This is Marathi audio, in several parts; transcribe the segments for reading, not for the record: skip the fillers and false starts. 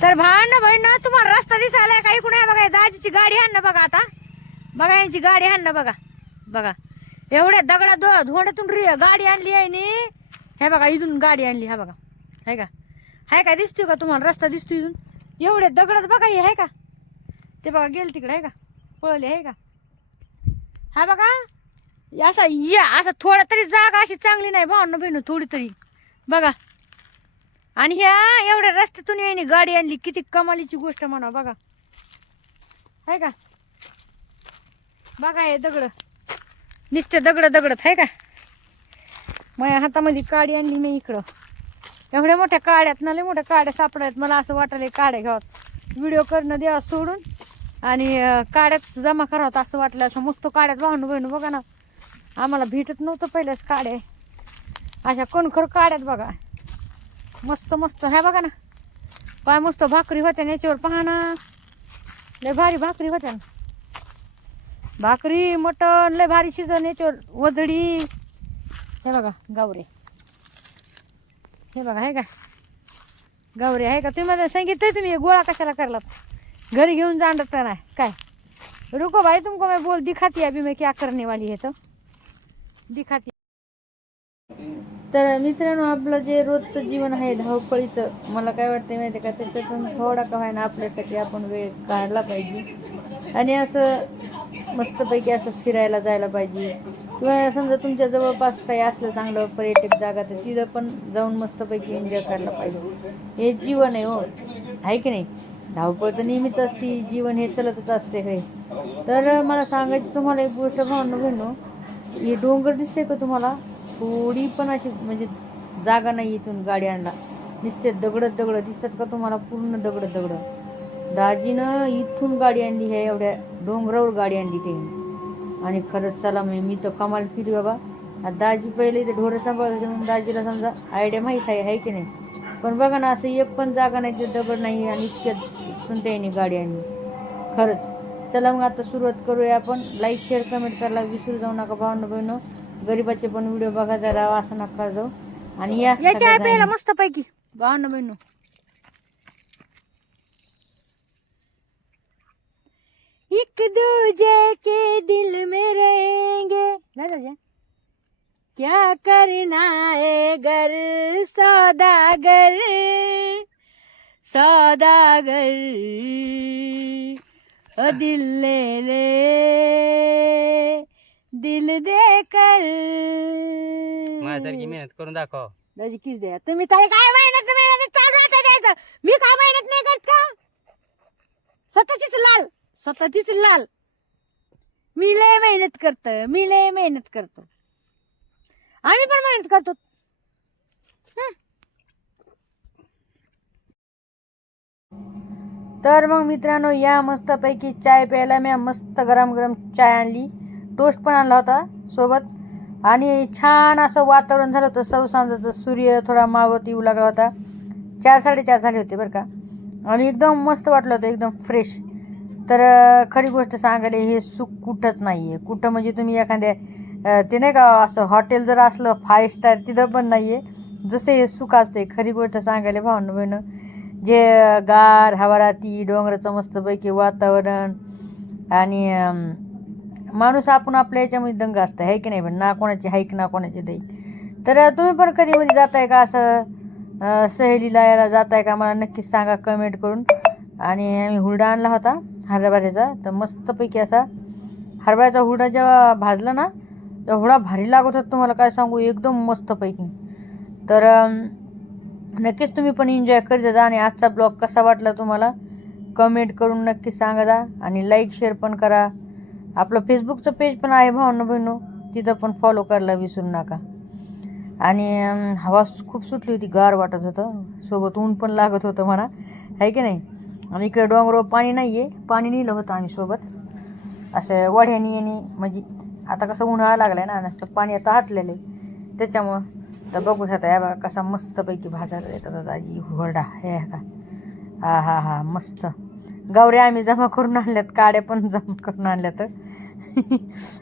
तर भान बहीण तुम्हाला रस्ता दिसायला काही कुठे बघा दाजीची गाडी आण ना बघा आता बघा यांची गाडी आण ना बघा बघा एवढ्या दगडा धोंड्यातून गाडी आणली आहे नी हे बघा इथून गाडी आणली हा बघा आहे का दिसतोय का तुम्हाला रस्ता दिसतोय इथून एवढे दगडात बघा हे आहे का ते बघा गेल तिकडे आहे का पळले आहे का हा बघा असं थोडा तरी जागा अशी चांगली नाही भावना बहिण थोडी तरी बघा आणि ह्या एवढ्या रस्त्यातून यायनी गाडी आणली किती कमालीची गोष्ट म्हणा बघा आहे का बघा हे दगड नुसते दगडत आहे का माझ्या हातामध्ये काडी आणली मी इकडं एवढ्या मोठ्या काड्यात ना लय मोठ्या काड्या सापडल्यात मला असं वाटलं काड्या घ्यावात व्हिडिओ करणं द्यावा सोडून आणि काड्यात जमा करावं असं वाटलं असं मस्त काड्यात भांडू बहिणू बघा ना आम्हाला भेटत नव्हतं पहिल्याच काड्या अशा कोणखर काड्यात बघा मस्त मस्त ह्या बघा ना पाय मस्त भाकरी होत्या याच्यावर पहा ना लय भारी भाकरी होत्या ना भाकरी मटण लय भारी शिजन याच्यावर वजडी हे बघा गावरे हे बघा आहे का गावरे आहे का तुम्ही मला सांगितलं तुम्ही गोळा कशाला करलात घरी घेऊन जाणत नाही काय रुको भाई तुमको मैं बोल दिखाती अभी मैं क्या करने वाली है तो दिखाती तर मित्रांनो आपलं जे रोजचं जीवन आहे धावपळीचं मला काय वाटतं माहिती का त्याच्यातून थोडा का व्हायना आपल्यासाठी आपण वेळ काढला पाहिजे आणि असं मस्तपैकी असं फिरायला जायला पाहिजे किंवा समजा तुमच्या जवळपास काही असलं चांगलं पर्यटक जागा तर तिथं पण जाऊन मस्तपैकी एन्जॉय करायला पाहिजे हे जीवन आहे हो आहे की नाही धावपळ तर नेहमीच असते जीवन हे चलतच असते हे तर मला सांगायची तुम्हाला एक गोष्ट भावना बहिणो हे डोंगर दिसते का तुम्हाला थोडी पण अशी म्हणजे जागा नाही इथून गाडी आणला दिसते दगड दिसतात का तुम्हाला पूर्ण दगड दाजीनं इथून गाडी आणली ह्या एवढ्या डोंगरावर गाडी आणली ते आणि खरंच चला मी तर कमाल केली बाबा दाजी पहिले ते ढोरं सांभाळायचे म्हणून दाजीला समजा आयडिया माहीत आहे की नाही पण बघा ना असं एक पण जागा नाही ते दगड नाही आणि इतक्यात पण त्याने गाडी आणली खरंच चला मग आता सुरुवात करूया आपण लाईक शेअर कमेंट करायला विसरू जाऊ नका भावना बहिणो गरीबाचे पण व्हिडिओ बघा जरा असं नका जाऊ आणि याच्या प्यायला मस्त पैकी भावना बहिणो एक दूजे के दिल में रहेंगे क्या करना है घर सौदागर दिल ले दिल दे कर माझ्यासारखी मेहनत करून दाखव दाजी किस द्या तुम्ही तरी काय मेहनत चालू राहते द्यायचं मी काय मेहनत नाही करत का स्वतःचीच लाल मी लय मेहनत करतो आम्ही पण मेहनत करतो तर मग मित्रांनो या मस्त पैकी चाय प्यायला मी मस्त गरम चाय आणली टोस्ट पण आणला होता सोबत आणि छान असं वातावरण झालं होतं सवसांजाचं सूर्य थोडा मावळत येऊ लागला होता 4-4:30 झाले होते बरं का आणि एकदम मस्त वाटलं होतं एकदम फ्रेश तर खरी गोष्ट सांगायला हे सुख कुठंच नाही आहे कुठं म्हणजे तुम्ही एखाद्या ते नाही का असं हॉटेल जर असलं 5 स्टार तिथं पण नाही आहे जसं हे सुख असते खरी गोष्ट सांगायला भावना बहिणं जे गार हवा राहती डोंगराचं मस्तपैकी वातावरण आणि माणूस आपण आपल्या याच्यामध्ये दंग असतं आहे की नाही पण ना कोणाची हाईक ना कोणाची दैक तर तुम्ही पण कधी मध्ये जाताय का असं सहलीला यायला जाताय का मला नक्कीच सांगा कमेंट करून आणि आम्ही हुरडा आणला होता हरभऱ्याचा तर मस्तपैकी असा हरभऱ्याचा हुरडा जेव्हा भाजला ना एवढा भारी लागत होता तुम्हाला काय सांगू एकदम मस्तपैकी तर नक्कीच तुम्ही पण एन्जॉय करत जा आणि आजचा ब्लॉग कसा वाटला तुम्हाला कमेंट करून नक्कीच सांगा जा आणि लाईक शेअर पण करा आपलं फेसबुकचं पेज पण आहे भावना बहिणो तिथं पण फॉलो करायला विसरू नका आणि हवा खूप सुटली होती गार वाटत होतं सोबत ऊन पण लागत होतं म्हणा आहे की नाही आणि इकडे डोंगरावर पाणी नाही आहे पाणी नेलं होतं आम्ही सोबत असं वढ्यानी आणि म्हणजे आता कसं उन्हाळा लागला आहे ना नसतं पाणी आता हटलेलं आहे त्याच्यामुळं तर बघू शकता या बघा कसा मस्तपैकी भाजायला येतात दाजी हुरडा हे का हा मस्त गावऱ्या आम्ही जमा करून आणल्यात काड्या पण जमा करून आणल्यात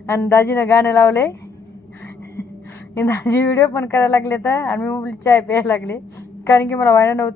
आणि दाजीनं गाणं लावले दाजी व्हिडिओ पण करायला लागले तर आणि मी चाय प्यायला लागले कारण की मला व्हायला नव्हतं